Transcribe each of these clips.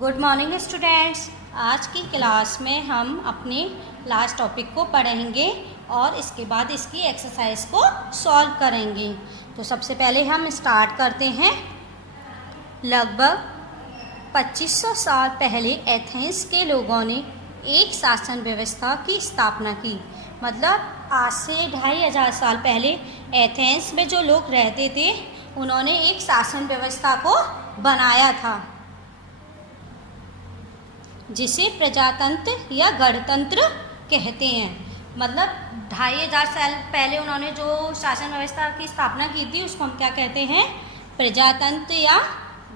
Good morning students. आज की class में हम अपने लास्ट टॉपिक को पढ़ेंगे और इसके बाद इसकी एक्सरसाइज को सॉल्व करेंगे। तो सबसे पहले हम स्टार्ट करते हैं। लगभग 2500 साल पहले एथेंस के लोगों ने एक शासन व्यवस्था की स्थापना की। मतलब आज से 2500 साल पहले एथेंस में जो लोग रहते थे उन्होंने एक शासन व्यवस्था को बनाया था जिसे प्रजातंत्र या गणतंत्र कहते हैं। मतलब 2500 साल पहले उन्होंने जो शासन व्यवस्था की स्थापना की थी उसको हम क्या कहते हैं? प्रजातंत्र या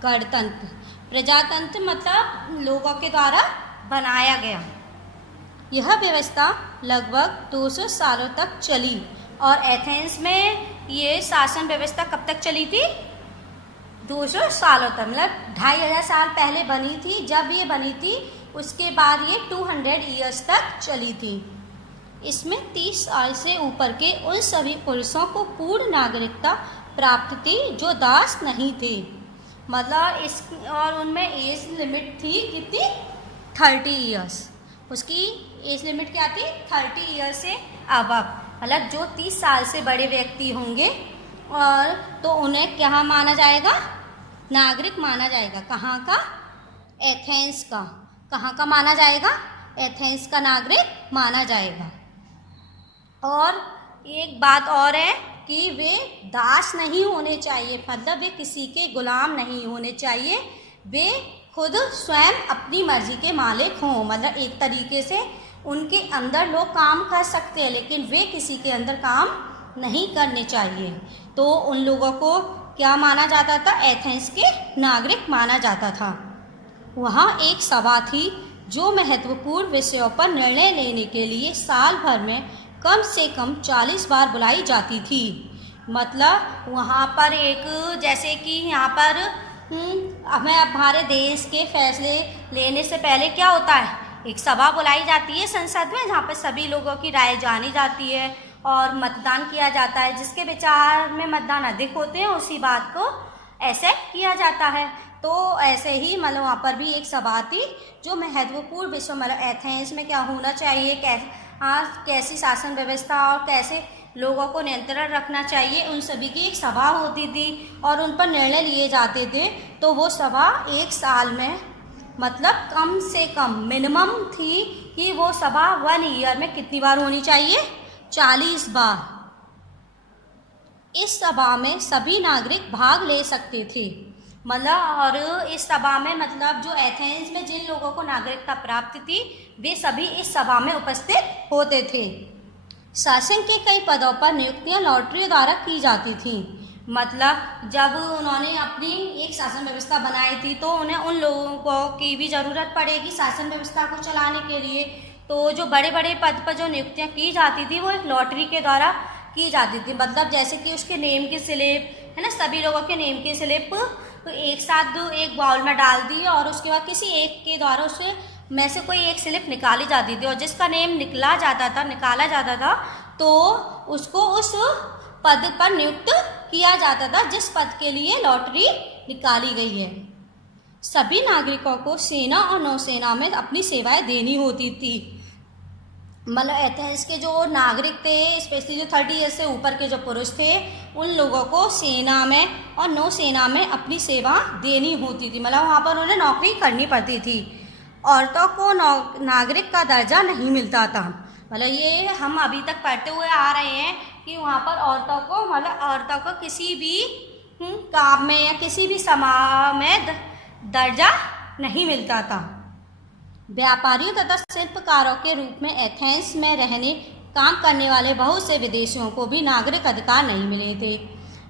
गणतंत्र। प्रजातंत्र मतलब लोगों के द्वारा बनाया गया। यह व्यवस्था लगभग 200 सालों तक चली। और एथेंस में ये शासन व्यवस्था कब तक चली थी? 200 सालों तक। मतलब 2500 साल पहले बनी थी। जब ये बनी थी उसके बाद ये 200 ईयर्स तक चली थी। इसमें 30 साल से ऊपर के उन सभी पुरुषों को पूर्ण नागरिकता प्राप्त थी जो दास नहीं थे। मतलब इस और उनमें एज लिमिट थी कितनी? 30 ईयर्स। उसकी एज लिमिट क्या थी? 30 ईयर्स से अबव। मतलब जो 30 साल से बड़े व्यक्ति होंगे और तो उन्हें क्या माना जाएगा? नागरिक माना जाएगा। कहाँ का? एथेंस का। कहाँ का माना जाएगा? एथेंस का नागरिक माना जाएगा। और एक बात और है कि वे दास नहीं होने चाहिए। मतलब वे किसी के गुलाम नहीं होने चाहिए। वे खुद स्वयं अपनी मर्जी के मालिक हों। मतलब एक तरीके से उनके अंदर लोग काम कर सकते हैं लेकिन वे किसी के अंदर काम नहीं करने चाहिए। तो उन लोगों को क्या माना जाता था? एथेंस के नागरिक माना जाता था। वहाँ एक सभा थी जो महत्वपूर्ण विषयों पर निर्णय लेने के लिए साल भर में कम से कम 40 बार बुलाई जाती थी। मतलब वहाँ पर एक जैसे कि यहाँ पर हमें हमारे देश के फैसले लेने से पहले क्या होता है? एक सभा बुलाई जाती है संसद में जहाँ पर सभी लोगों की राय जानी जाती है और मतदान किया जाता है। जिसके विचार में मतदान अधिक होते हैं उसी बात को एक्सेप्ट किया जाता है। तो ऐसे ही मतलब वहाँ पर भी एक सभा थी जो महत्वपूर्ण विषय मतलब एथेंस में क्या होना चाहिए, कैसी शासन व्यवस्था और कैसे लोगों को नियंत्रण रखना चाहिए, उन सभी की एक सभा होती थी और उन पर निर्णय लिए जाते थे। तो वो सभा एक साल में मतलब कम से कम मिनिमम थी कि वो सभा 1 ईयर में कितनी बार होनी चाहिए? 40 बार। इस सभा में सभी नागरिक भाग ले सकते थे। मतलब और इस सभा में मतलब जो एथेंस में जिन लोगों को नागरिकता प्राप्त थी वे सभी इस सभा में उपस्थित होते थे। शासन के कई पदों पर नियुक्तियां लॉटरी द्वारा की जाती थी। मतलब जब उन्होंने अपनी एक शासन व्यवस्था बनाई थी तो उन्हें उन लोगों की भी ज़रूरत पड़ेगी शासन व्यवस्था को चलाने के लिए। तो जो बड़े बड़े पद पर जो नियुक्तियां की जाती थी वो एक लॉटरी के द्वारा की जाती थी। मतलब जैसे कि उसके नेम की स्लिप है ना, सभी लोगों के नेम की स्लिप तो एक साथ एक बाउल में डाल दी और उसके बाद किसी एक के द्वारा उससे में से कोई एक स्लिप निकाली जाती थी और जिसका नेम निकाला जाता था तो उसको उस पद पर नियुक्त किया जाता था जिस पद के लिए लॉटरी निकाली गई है। सभी नागरिकों को सेना और नौसेना में अपनी सेवाएं देनी होती थी। मतलब एथेंस के जो नागरिक थे स्पेशली जो 30 ईयर्स से ऊपर के जो पुरुष थे उन लोगों को सेना में और नौसेना में अपनी सेवा देनी होती थी। मतलब वहाँ पर उन्हें नौकरी करनी पड़ती थी। औरतों को नागरिक का दर्जा नहीं मिलता था। मतलब ये हम अभी तक पढ़ते हुए आ रहे हैं कि वहाँ पर औरतों को किसी भी काम में या किसी भी समाज में दर्जा नहीं मिलता था। व्यापारियों तथा शिल्पकारों के रूप में एथेंस में रहने काम करने वाले बहुत से विदेशियों को भी नागरिक अधिकार नहीं मिले थे।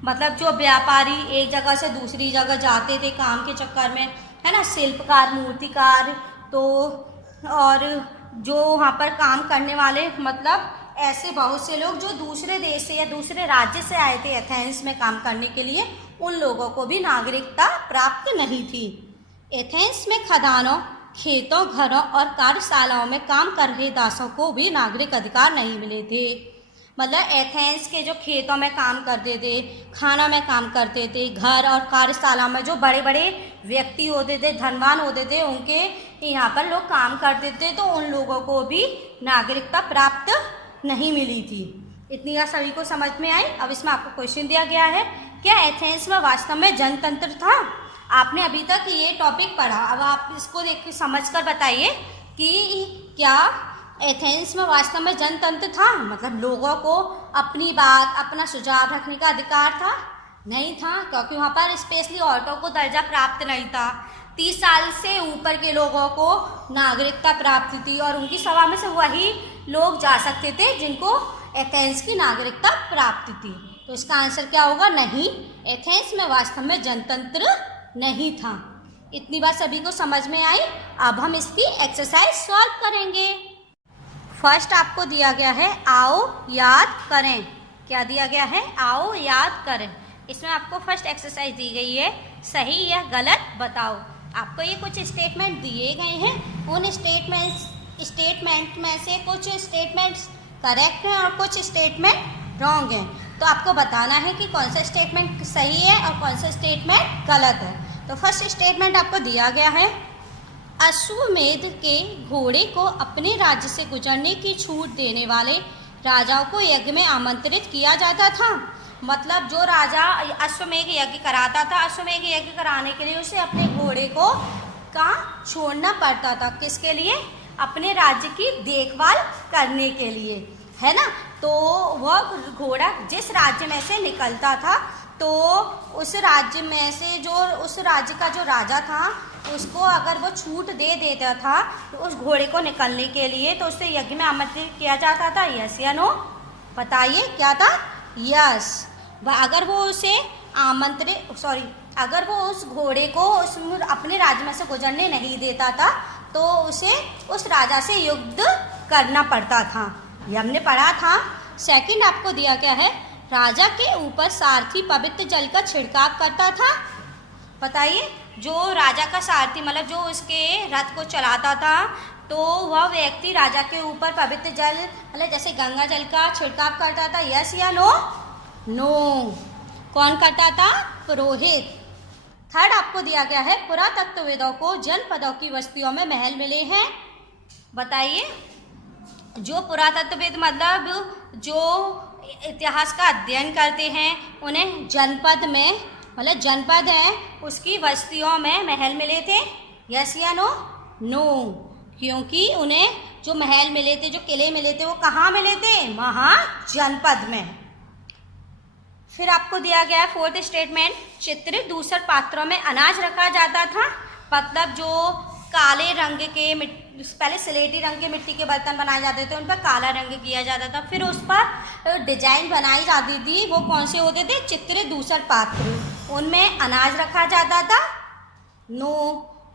मतलब जो व्यापारी एक जगह से दूसरी जगह जाते थे काम के चक्कर में है ना, शिल्पकार, मूर्तिकार तो और जो वहाँ पर काम करने वाले मतलब ऐसे बहुत से लोग जो दूसरे देश से या दूसरे राज्य से आए थे एथेंस में काम करने के लिए उन लोगों को भी नागरिकता प्राप्त नहीं थी। एथेंस में खदानों, खेतों, घरों और कार्यशालाओं में काम कर रहे दासों को भी नागरिक अधिकार नहीं मिले थे। मतलब एथेंस के जो खेतों में काम करते थे, खाना में काम करते थे, घर और कार्यशाला में जो बड़े बड़े व्यक्ति होते थे, धनवान होते थे, उनके यहाँ पर लोग काम करते थे, तो उन लोगों को भी नागरिकता प्राप्त नहीं मिली थी। इतनी बात सभी को समझ में आई। अब इसमें आपको क्वेश्चन दिया गया है, क्या एथेंस में वास्तव में जनतंत्र था? आपने अभी तक ये टॉपिक पढ़ा, अब आप इसको देख के समझ कर बताइए कि क्या एथेंस में वास्तव में जनतंत्र था? मतलब लोगों को अपनी बात, अपना सुझाव रखने का अधिकार था? नहीं था, क्योंकि वहाँ पर स्पेशली औरतों को दर्जा प्राप्त नहीं था। 30 साल से ऊपर के लोगों को नागरिकता प्राप्त थी और उनकी सभा में से वही लोग जा सकते थे जिनको एथेंस की नागरिकता प्राप्त थी। तो इसका आंसर क्या होगा? नहीं, एथेंस में वास्तव में जनतंत्र नहीं था। इतनी बात सभी को समझ में आई। अब हम इसकी एक्सरसाइज सॉल्व करेंगे। फर्स्ट आपको दिया गया है आओ याद करें। क्या दिया गया है? आओ याद करें। इसमें आपको फर्स्ट एक्सरसाइज दी गई है, सही या गलत बताओ। आपको ये कुछ स्टेटमेंट दिए गए हैं, उन स्टेटमेंट में से कुछ स्टेटमेंट्स करेक्ट हैं और कुछ स्टेटमेंट रॉन्ग हैं। तो आपको बताना है कि कौन सा स्टेटमेंट सही है और कौन सा स्टेटमेंट गलत है। तो फर्स्ट स्टेटमेंट आपको दिया गया है, अश्वमेध के घोड़े को अपने राज्य से गुजरने की छूट देने वाले राजाओं को यज्ञ में आमंत्रित किया जाता था। मतलब जो राजा अश्वमेध यज्ञ कराता था, अश्वमेध यज्ञ कराने के लिए उसे अपने घोड़े को कहाँ छोड़ना पड़ता था? किसके लिए? अपने राज्य की देखभाल करने के लिए, है ना। तो वह घोड़ा जिस राज्य में से निकलता था, तो उस राज्य में से जो उस राज्य का जो राजा था, उसको अगर वो छूट दे देता था तो उस घोड़े को निकलने के लिए, तो उससे यज्ञ में आमंत्रित किया जाता था। यस या नो? बताइए क्या था? यस। अगर वो उसे अगर वो उस घोड़े को अपने राज्य में से गुजरने नहीं देता था, तो उसे उस राजा से युद्ध करना पड़ता था। ये हमने पढ़ा था। सेकंड आपको दिया गया है, राजा के ऊपर सारथी पवित्र जल का छिड़काव करता था। बताइए, जो राजा का सारथी मतलब जो उसके रथ को चलाता था, तो वह व्यक्ति राजा के ऊपर पवित्र जल मतलब जैसे गंगा जल का छिड़काव करता था। यस या नो? नो। कौन करता था? पुरोहित। थर्ड आपको दिया गया है, पुरातत्वविदों को जनपदों की बस्तियों में महल मिले हैं। बताइए, जो पुरातत्वविद मतलब जो इतिहास का अध्ययन करते हैं, उन्हें जनपद में मतलब जनपद है उसकी बस्तियों में महल मिले थे। यस या नो? नो, क्योंकि उन्हें जो महल मिले थे, जो किले मिले थे, वो कहाँ मिले थे? महाजनपद में। फिर आपको दिया गया है फोर्थ स्टेटमेंट, चित्रित दूसरे पात्रों में अनाज रखा जाता था। मतलब जो काले रंग के पहले स्लेटी रंग के मिट्टी के बर्तन बनाए जाते थे, उन पर काला रंग किया जाता था, फिर उस पर डिजाइन बनाई जाती थी। वो कौन से होते थे? चित्रित दूसरे पात्र। उनमें अनाज रखा जाता था? नो,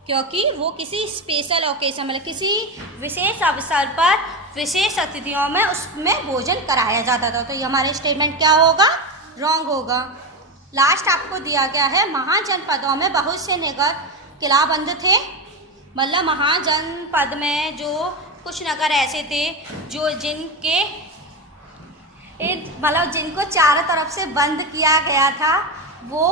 क्योंकि वो किसी स्पेशल ओकेजन मतलब किसी विशेष अवसर पर विशेष अतिथियों में उसमें भोजन कराया जाता था। तो ये हमारे स्टेटमेंट क्या होगा? रॉन्ग होगा। लास्ट आपको दिया गया है, महाजनपदों में बहुत से नगर किलाबंद थे। मतलब महाजनपद में जो कुछ नगर ऐसे थे जो जिनको चारों तरफ से बंद किया गया था, वो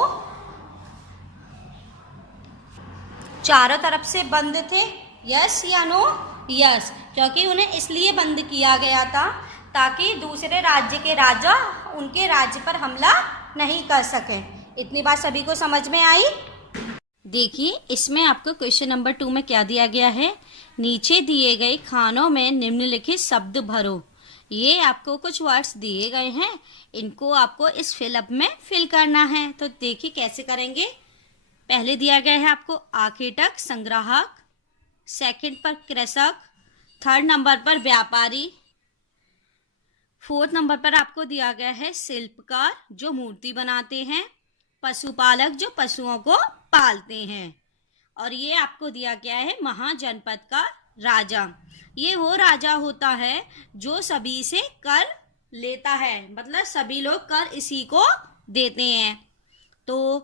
चारों तरफ से बंद थे। यस या नो? यस, क्योंकि उन्हें इसलिए बंद किया गया था ताकि दूसरे राज्य के राजा उनके राज्य पर हमला नहीं कर सके। इतनी बात सभी को समझ में आई? देखिए, इसमें आपको क्वेश्चन नंबर 2 में क्या दिया गया है, नीचे दिए गए खानों में निम्नलिखित शब्द भरो। ये आपको कुछ वर्ड्स दिए गए हैं, इनको आपको इस फिलअप में फिल करना है। तो देखिए कैसे करेंगे। पहले दिया गया है आपको आखेटक, संग्राहक। सेकंड पर कृषक। थर्ड नंबर पर व्यापारी। फोर्थ नंबर पर आपको दिया गया है शिल्पकार, जो मूर्ति बनाते हैं। पशुपालक, जो पशुओं को पालते हैं। और ये आपको दिया गया है महाजनपद का राजा। ये वो राजा होता है जो सभी से कर लेता है, मतलब सभी लोग कर इसी को देते हैं। तो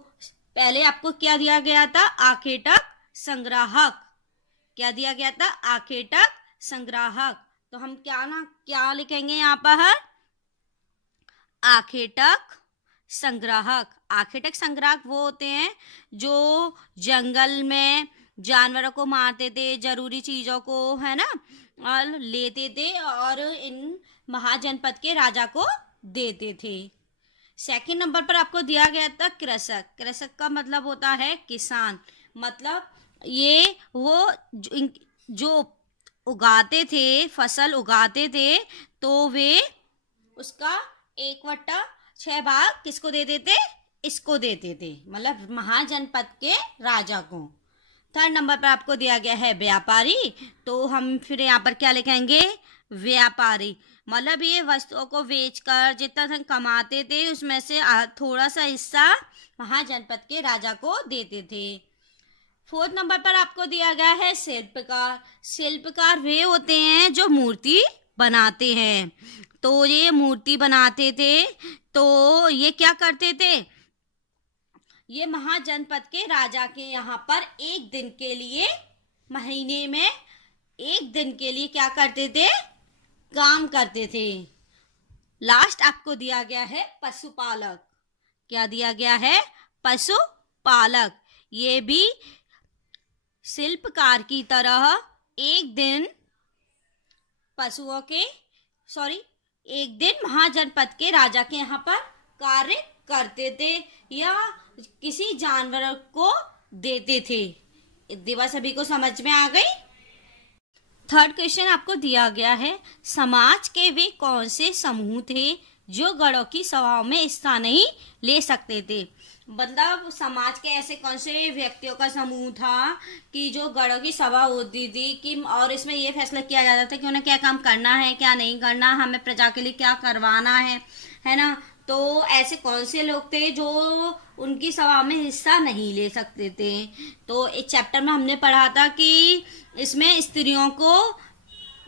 पहले आपको क्या दिया गया था? आखेटक, संग्राहक। क्या दिया गया था? आखेटक, संग्राहक। तो हम क्या लिखेंगे यहाँ पर? आखेटक संग्राहक। आखेटक संग्राहक वो होते हैं जो जंगल में जानवरों को मारते थे, जरूरी चीजों को, है ना, और लेते थे और इन महाजनपद के राजा को देते थे। सेकंड नंबर पर आपको दिया गया था कृषक। कृषक का मतलब होता है किसान। मतलब ये वो जो उगाते थे, फसल उगाते थे, तो वे उसका 1/6 भाग किसको देते थे? इसको देते थे, मतलब महाजनपद के राजा को। थर्ड नंबर पर आपको दिया गया है व्यापारी। तो हम फिर यहाँ पर क्या लिखेंगे? व्यापारी। मतलब ये वस्तुओं को बेचकर जितना धन कमाते थे उसमें से थोड़ा सा हिस्सा महाजनपद के राजा को देते थे। फोर्थ नंबर पर आपको दिया गया है शिल्पकार। शिल्पकार वे होते हैं जो मूर्ति बनाते हैं। तो ये मूर्ति बनाते थे, तो ये क्या करते थे? ये महाजनपद के राजा के यहाँ पर एक दिन के लिए, महीने में एक दिन के लिए क्या करते थे? काम करते थे। लास्ट आपको दिया गया है पशुपालक। क्या दिया गया है? पशुपालक। ये भी शिल्पकार की तरह एक दिन एक दिन महाजनपद के राजा के यहाँ पर कार्य करते थे या किसी जानवर को देते थे। इतनी बात सभी को समझ में आ गई? थर्ड क्वेश्चन आपको दिया गया है, समाज के वे कौन से समूह थे जो गणों की सभाओं में हिस्सा नहीं ले सकते थे? मतलब समाज के ऐसे कौन से व्यक्तियों का समूह था कि जो गणों की सभा होती थी कि और इसमें ये फैसला किया जाता था कि उन्हें क्या काम करना है, क्या नहीं करना, हमें प्रजा के लिए क्या करवाना है ना। तो ऐसे कौन से लोग थे जो उनकी सभा में हिस्सा नहीं ले सकते थे? तो इस चैप्टर में हमने पढ़ा था कि इसमें स्त्रियों को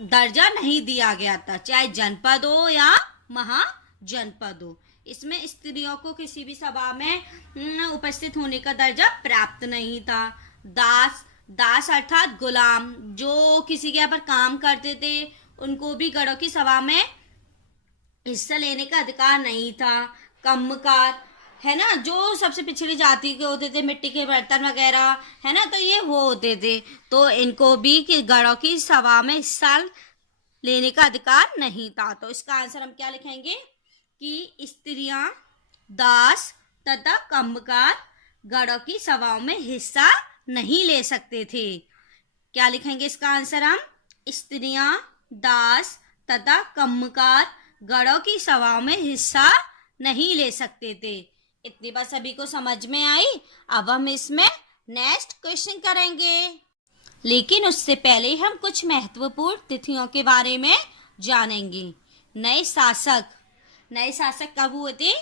दर्जा नहीं दिया गया था, चाहे जनपद हो या महाजनपद हो। इसमें स्त्रियों को किसी भी सभा में उपस्थित होने का दर्जा प्राप्त नहीं था। दास अर्थात गुलाम, जो किसी के यहाँ पर काम करते थे, उनको भी गणों की सभा में हिस्सा लेने का अधिकार नहीं था। कम्मकार, है ना, जो सबसे पिछड़ी जाति के होते थे, मिट्टी के बर्तन वगैरह, है ना, तो ये वो होते थे, तो इनको भी गणों की सभा में हिस्सा लेने का अधिकार नहीं था। तो इसका आंसर हम क्या लिखेंगे कि स्त्रियां, दास तथा कम्मकार गणों की सभाओं में हिस्सा नहीं ले सकते थे। क्या लिखेंगे इसका आंसर हम? स्त्रियां, दास तथा कम्मकार गणों की सभाओं में हिस्सा नहीं ले सकते थे। इतनी बात सभी को समझ में आई? अब हम इसमें नेक्स्ट क्वेश्चन करेंगे, लेकिन उससे पहले हम कुछ महत्वपूर्ण तिथियों के बारे में जानेंगे। नए शासक कब हुए थे?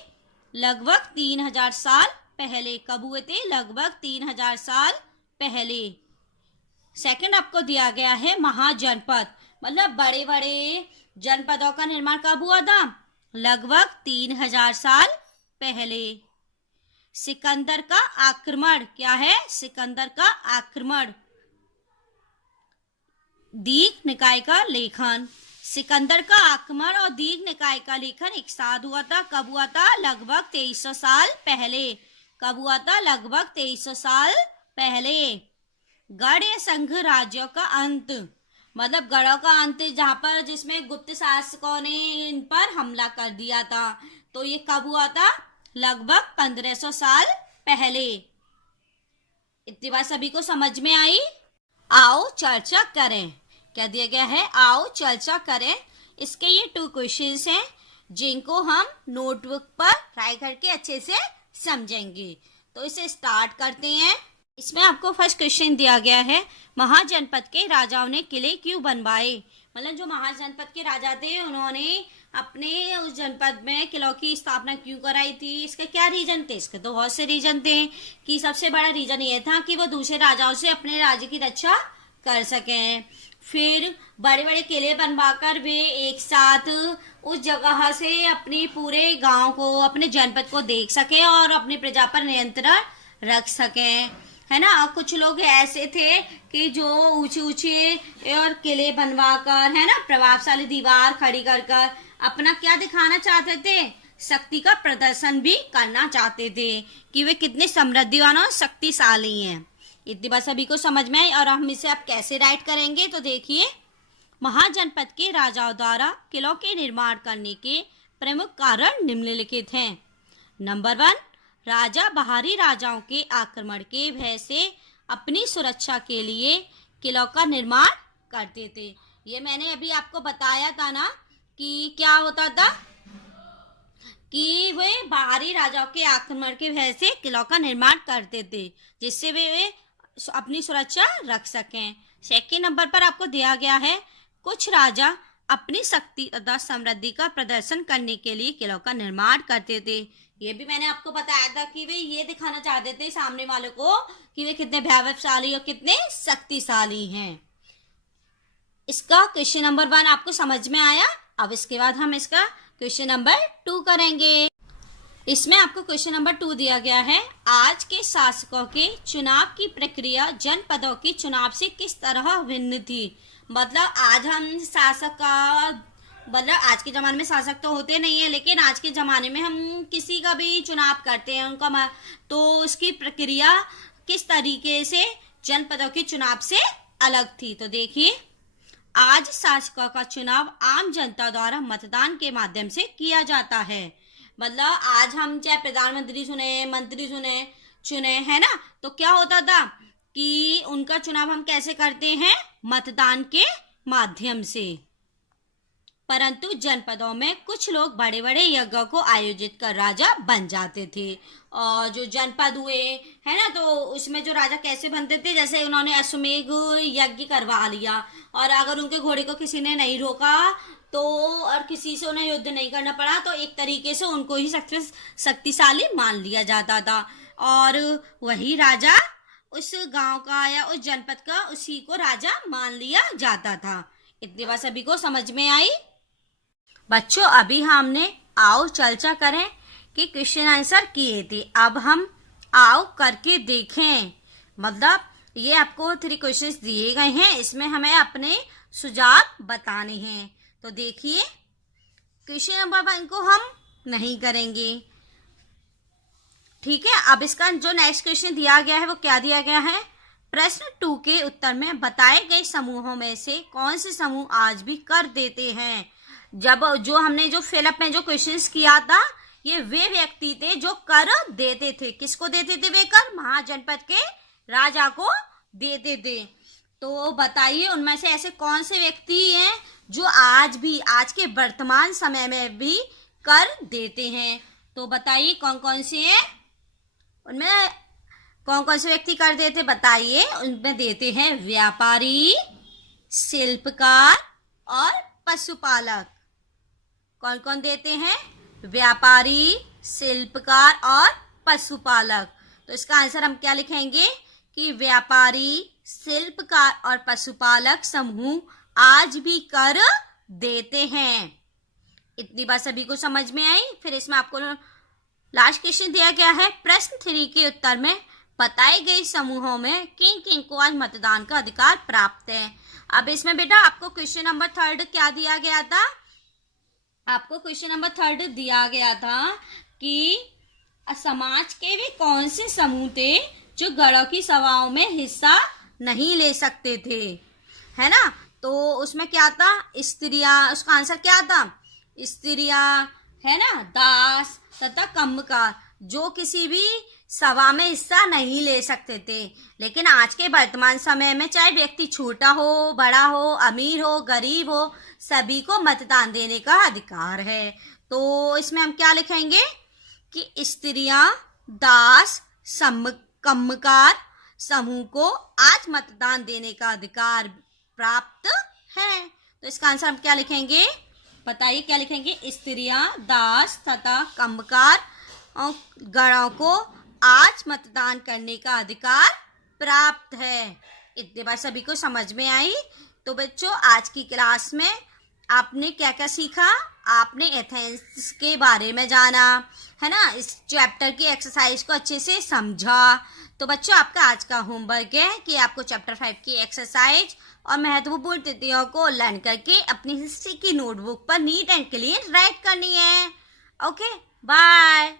लगभग 3000 साल पहले। कब हुए थे? लगभग 3000 साल पहले। सेकंड आपको दिया गया है महाजनपद। मतलब बड़े बड़े जनपदों का निर्माण कब हुआ था? लगभग 3000 साल पहले। सिकंदर का आक्रमण क्या है? सिकंदर का आक्रमण। दीघ निकाय का लेखन। सिकंदर का आक्रमण और दीघ निकाय का लेखन एक साथ हुआ था। कब हुआ था? लगभग 2300 साल पहले। कब हुआ था? लगभग 2300 साल पहले। गढ़ या संघ राज्यों का अंत, मतलब गढ़ों का अंत, जहाँ पर जिसमें गुप्त शासकों ने इन पर हमला कर दिया था, तो ये कब हुआ था? लगभग 1500 साल पहले। इतनी बात सभी को समझ में आई? आओ चर्चा करें। क्या दिया गया है? आओ चर्चा करें। इसके ये 2 क्वेश्चंस हैं जिनको हम नोटबुक पर राइट करके अच्छे से समझेंगे। तो इसे स्टार्ट करते हैं। इसमें आपको फर्स्ट क्वेश्चन दिया गया है, महाजनपद के राजाओं ने किले क्यों बनवाए? मतलब जो महाजनपद के राजा थे उन्होंने अपने उस जनपद में किलों की स्थापना क्यों कराई थी? इसके क्या रीजन थे? इसके तो बहुत से रीजन थे कि सबसे बड़ा रीजन ये था कि वो दूसरे राजाओं से अपने राज्य की रक्षा कर सकें। फिर बड़े बड़े किले बनवाकर वे एक साथ उस जगह से अपनी पूरे गांव को, अपने जनपद को देख सकें और अपनी प्रजा पर नियंत्रण रख सकें, है ना। और कुछ लोग ऐसे थे कि जो ऊंचे ऊंचे और किले बनवाकर, है ना, प्रभावशाली दीवार खड़ी कर कर अपना क्या दिखाना चाहते थे? शक्ति का प्रदर्शन भी करना चाहते थे कि वे कितने समृद्धिवान और शक्तिशाली हैं। इतनी बात सभी को समझ में आई। और हम इसे अब कैसे राइट करेंगे, तो देखिए, महाजनपद के राजाओं द्वारा किलों के निर्माण करने के प्रमुख कारण निम्नलिखित हैं। नंबर 1, राजा बाहरी राजाओं के आक्रमण के भय से अपनी सुरक्षा के लिए किलों का निर्माण करते थे। ये मैंने अभी आपको बताया था ना कि क्या होता था कि वे बाहरी राजाओं के आक्रमण के भय से किलों का निर्माण करते थे जिससे वे अपनी सुरक्षा रख सकें। सेकंड नंबर पर आपको दिया गया है, कुछ राजा अपनी शक्ति तथा समृद्धि का प्रदर्शन करने के लिए किलों का निर्माण करते थे। ये भी मैंने आपको बताया था कि वे ये दिखाना चाहते थे सामने वालों को कि वे कितने भैरवशाली और कितने शक्तिशाली हैं। इसका क्वेश्चन नंबर 1 आपको समझ में आया। अब इसके बाद हम इसका क्वेश्चन नंबर 2 करेंगे। इसमें आपको क्वेश्चन नंबर 2 दिया गया है, आज के शासकों के चुनाव की प्रक्रिया जनपदों के चुनाव से किस तरह भिन्न थी। मतलब आज हम शासक का, मतलब आज के ज़माने में शासक तो होते नहीं है, लेकिन आज के ज़माने में हम किसी का भी चुनाव करते हैं उनका, तो उसकी प्रक्रिया किस तरीके से जनपदों के चुनाव से अलग थी। तो देखिए, आज शासकों का चुनाव आम जनता द्वारा मतदान के माध्यम से किया जाता है। मतलब आज हम चाहे प्रधानमंत्री चुने, मंत्री चुने है ना, तो क्या होता था कि उनका चुनाव हम कैसे करते हैं, मतदान के माध्यम से। परंतु जनपदों में कुछ लोग बड़े बड़े यज्ञों को आयोजित कर राजा बन जाते थे। और जो जनपद हुए है ना, तो उसमें जो राजा कैसे बनते थे, जैसे उन्होंने अश्वमेध यज्ञ करवा लिया और अगर उनके घोड़े को किसी ने नहीं रोका तो, और किसी से उन्हें युद्ध नहीं करना पड़ा, तो एक तरीके से उनको ही शक्तिशाली मान लिया जाता था। और वही राजा उस गांव का या उस जनपद का, उसी को राजा मान लिया जाता था। इतनी बात सभी को समझ में आई। बच्चों, अभी हमने आओ चर्चा करें कि क्वेश्चन आंसर किए थे। अब हम आओ करके देखें। मतलब ये आपको 3 क्वेश्चंस दिए गए हैं, इसमें हमें अपने सुझाव बताने हैं। तो देखिए, क्वेश्चन नंबर 1 को हम नहीं करेंगे, ठीक है। अब इसका जो नेक्स्ट क्वेश्चन दिया गया है वो क्या दिया गया है, प्रश्न 2 के उत्तर में बताए गए समूहों में से कौन से समूह आज भी कर देते हैं। जब जो हमने जो फिलअप में जो क्वेश्चंस किया था, ये वे व्यक्ति थे जो कर देते थे। किसको देते थे वे कर? महाजनपद के राजा को देते थे। तो बताइए उनमें से ऐसे कौन से व्यक्ति हैं जो आज भी, आज के वर्तमान समय में भी कर देते हैं। तो बताइए कौन कौन से हैं, उनमें कौन कौन से व्यक्ति कर देते बताइए। उनमें देते हैं व्यापारी, शिल्पकार और पशुपालक। कौन कौन देते हैं? व्यापारी, शिल्पकार और पशुपालक। तो इसका आंसर हम क्या लिखेंगे कि व्यापारी, शिल्पकार और पशुपालक समूह आज भी कर देते हैं। इतनी बात सभी को समझ में आई। फिर इसमें आपको लास्ट क्वेश्चन दिया गया है, प्रश्न 3 के उत्तर में बताए गए समूहों में किन किन को आज मतदान का अधिकार प्राप्त है। अब इसमें बेटा आपको क्वेश्चन नंबर 3 क्या दिया गया था, आपको क्वेश्चन नंबर 3 दिया गया था कि समाज के वे कौन से समूह थे जो गणों की सभाओं में हिस्सा नहीं ले सकते थे, है ना। तो उसमें क्या था, स्त्रियां, उसका आंसर क्या था, स्त्रियां, है ना, दास तथा कम्मकार, जो किसी भी सभा में हिस्सा नहीं ले सकते थे। लेकिन आज के वर्तमान समय में चाहे व्यक्ति छोटा हो, बड़ा हो, अमीर हो, गरीब हो, सभी को मतदान देने का अधिकार है। तो इसमें हम क्या लिखेंगे कि स्त्रियां, दास, कम्मकार समूह को आज मतदान देने का अधिकार प्राप्त है। तो इसका आंसर हम क्या लिखेंगे, बताइए क्या लिखेंगे, स्त्रियां, दास तथा कम्मकार गणों को आज मतदान करने का अधिकार प्राप्त है। इतने बार सभी को समझ में आई। तो बच्चों, आज की क्लास में आपने क्या क्या सीखा, आपने एथेंस के बारे में जाना, है ना, इस चैप्टर की एक्सरसाइज को अच्छे से समझा। तो बच्चों, आपका आज का होमवर्क है कि आपको चैप्टर 5 की एक्सरसाइज और महत्वपूर्ण तिथियों को लर्न करके अपनी हिस्ट्री की नोटबुक पर नीट एंड क्लीन राइट करनी है। Okay, bye.